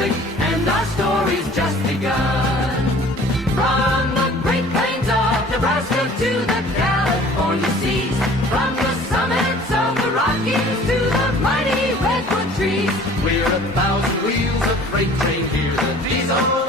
Pacific, and our story's just begun. From the Great Plains of Nebraska to the California seas, from the summits of the Rockies to the mighty redwood trees, we're 1,000 wheels of freight train here, the diesel